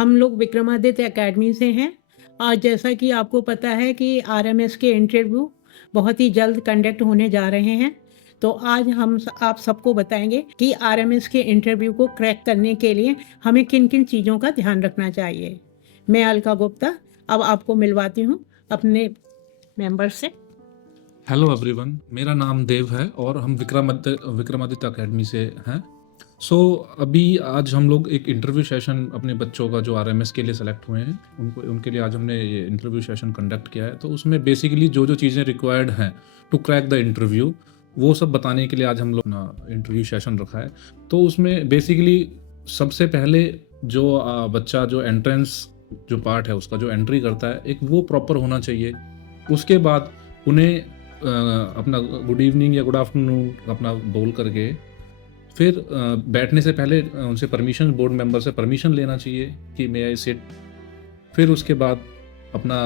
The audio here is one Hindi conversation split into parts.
हम लोग विक्रमादित्य एकेडमी से हैं। आज जैसा कि आपको पता है कि आरएमएस के इंटरव्यू बहुत ही जल्द कंडक्ट होने जा रहे हैं, तो आज हम आप सबको बताएंगे कि आरएमएस के इंटरव्यू को क्रैक करने के लिए हमें किन किन चीज़ों का ध्यान रखना चाहिए। मैं अलका गुप्ता अब आपको मिलवाती हूँ अपने मेंबर से। हेलो एवरीवन, मेरा नाम देव है और हम विक्रमादित्य एकेडमी से हैं। अभी आज हम लोग एक इंटरव्यू सेशन अपने बच्चों का जो आरएमएस के लिए सेलेक्ट हुए हैं उनके लिए आज हमने ये इंटरव्यू सेशन कंडक्ट किया है। तो उसमें बेसिकली जो चीज़ें रिक्वायर्ड हैं टू क्रैक द इंटरव्यू वो सब बताने के लिए आज हम लोग ना इंटरव्यू सेशन रखा है। तो उसमें बेसिकली सबसे पहले जो बच्चा जो एंट्रेंस जो पार्ट है उसका जो एंट्री करता है एक वो प्रॉपर होना चाहिए। उसके बाद उन्हें अपना गुड इवनिंग या गुड आफ्टरनून अपना बोल करके फिर बैठने से पहले उनसे परमिशन, बोर्ड मेंबर से परमिशन लेना चाहिए कि मे आई सिट। फिर उसके बाद अपना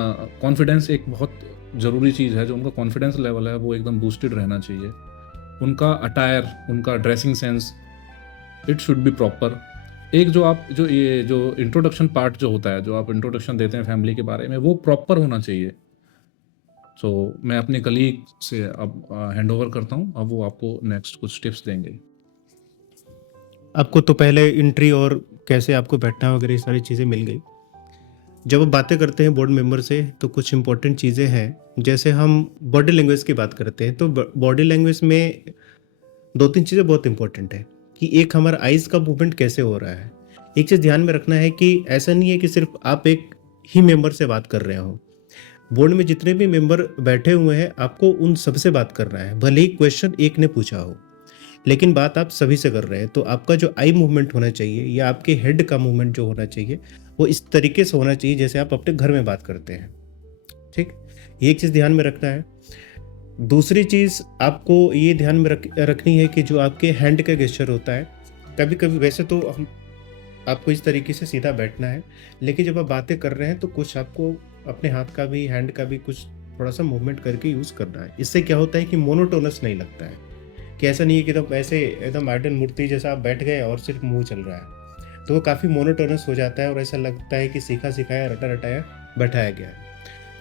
कॉन्फिडेंस, एक बहुत ज़रूरी चीज़ है, जो उनका कॉन्फिडेंस लेवल है वो एकदम बूस्टेड रहना चाहिए। उनका अटायर, उनका dressing sense, it should be proper. एक जो ये जो इंट्रोडक्शन पार्ट जो होता है, जो आप इंट्रोडक्शन देते हैं फैमिली के बारे में, वो प्रॉपर होना चाहिए। मैं अपने कलीग से अब हैंड ओवर करता हूँ, अब वो आपको नेक्स्ट कुछ टिप्स देंगे। आपको तो पहले एंट्री और कैसे आपको बैठना वगैरह ये सारी चीज़ें मिल गई। जब आप बातें करते हैं बोर्ड मेंबर से तो कुछ इंपॉर्टेंट चीज़ें हैं, जैसे हम बॉडी लैंग्वेज की बात करते हैं तो बॉडी लैंग्वेज में 2-3 चीज़ें बहुत इंपॉर्टेंट है कि एक हमारा आइज़ का मूवमेंट कैसे हो रहा है। एक चीज़ ध्यान में रखना है कि ऐसा नहीं है कि सिर्फ आप एक ही मेंबर से बात कर रहे हो। बोर्ड में जितने भी मेंबर बैठे हुए हैं आपको उन सबसे बात करना है, भले ही क्वेश्चन एक ने पूछा हो, लेकिन बात आप सभी से कर रहे हैं। तो आपका जो आई मूवमेंट होना चाहिए या आपके हेड का मूवमेंट जो होना चाहिए वो इस तरीके से होना चाहिए जैसे आप अपने घर में बात करते हैं। ठीक, ये एक चीज़ ध्यान में रखना है। दूसरी चीज़ आपको ये ध्यान में रखनी है कि जो आपके हैंड का गेस्चर होता है, कभी कभी वैसे तो हम आपको इस तरीके से सीधा बैठना है, लेकिन जब आप बातें कर रहे हैं तो कुछ आपको अपने हाथ का भी, हैंड का भी कुछ थोड़ा सा मूवमेंट करके यूज़ करना है। इससे क्या होता है कि मोनोटोनस नहीं लगता है, कि ऐसा नहीं है कि एकदम ऐसे एकदम आइडल मूर्ति जैसा आप बैठ गए और सिर्फ मुंह चल रहा है, तो वो काफ़ी मोनोटोनस हो जाता है और ऐसा लगता है कि सीखा सिखाया, रटा रटाया बैठाया गया है।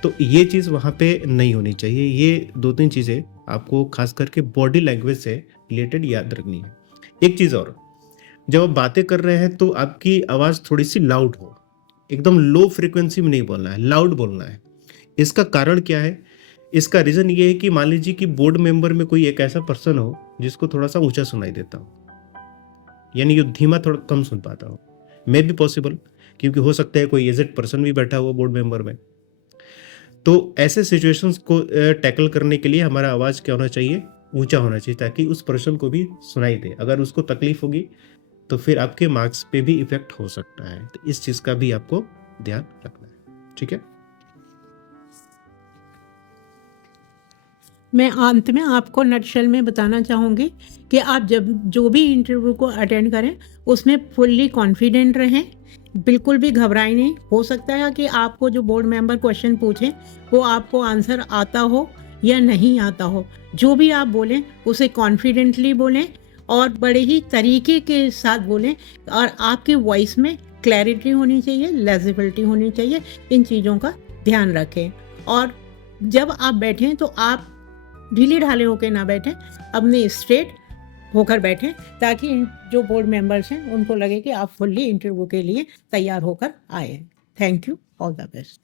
तो ये चीज़ वहाँ पे नहीं होनी चाहिए। ये 2-3 चीज़ें आपको खास करके बॉडी लैंग्वेज से रिलेटेड याद रखनी है। एक चीज़ और, जब आप बातें कर रहे हैं तो आपकी आवाज़ थोड़ी सी लाउड हो, एकदम लो फ्रिक्वेंसी में नहीं बोलना है, लाउड बोलना है। इसका कारण क्या है? इसका रीज़न ये है कि मान लीजिए कि बोर्ड मेंबर में कोई एक ऐसा पर्सन हो जिसको थोड़ा सा ऊंचा सुनाई देता हो, यानी ये धीमा थोड़ा कम सुन पाता हो। मे बी पॉसिबल, क्योंकि हो सकता है कोई एजेड पर्सन भी बैठा हुआ बोर्ड मेंबर में। तो ऐसे सिचुएशंस को टैकल करने के लिए हमारा आवाज़ क्या होना चाहिए? ऊंचा होना चाहिए, ताकि उस पर्सन को भी सुनाई दे। अगर उसको तकलीफ होगी तो फिर आपके मार्क्स पे भी इफेक्ट हो सकता है। तो इस चीज़ का भी आपको ध्यान रखना है। ठीक है। मैं अंत में आपको नटशेल में बताना चाहूँगी कि आप जब जो भी इंटरव्यू को अटेंड करें उसमें फुल्ली कॉन्फिडेंट रहें, बिल्कुल भी घबराएं नहीं। हो सकता है कि आपको जो बोर्ड मेंबर क्वेश्चन पूछें वो आपको आंसर आता हो या नहीं आता हो, जो भी आप बोलें उसे कॉन्फिडेंटली बोलें और बड़े ही तरीके के साथ बोलें, और आपकी वॉइस में क्लैरिटी होनी चाहिए, लेजिबिलिटी होनी चाहिए। इन चीज़ों का ध्यान रखें और जब आप बैठें तो आप ढीले ढाले होकर ना बैठें, अपने स्ट्रेट होकर बैठें, ताकि जो बोर्ड मेंबर्स हैं उनको लगे कि आप फुल्ली इंटरव्यू के लिए तैयार होकर आए हैं। Thank you, all the best.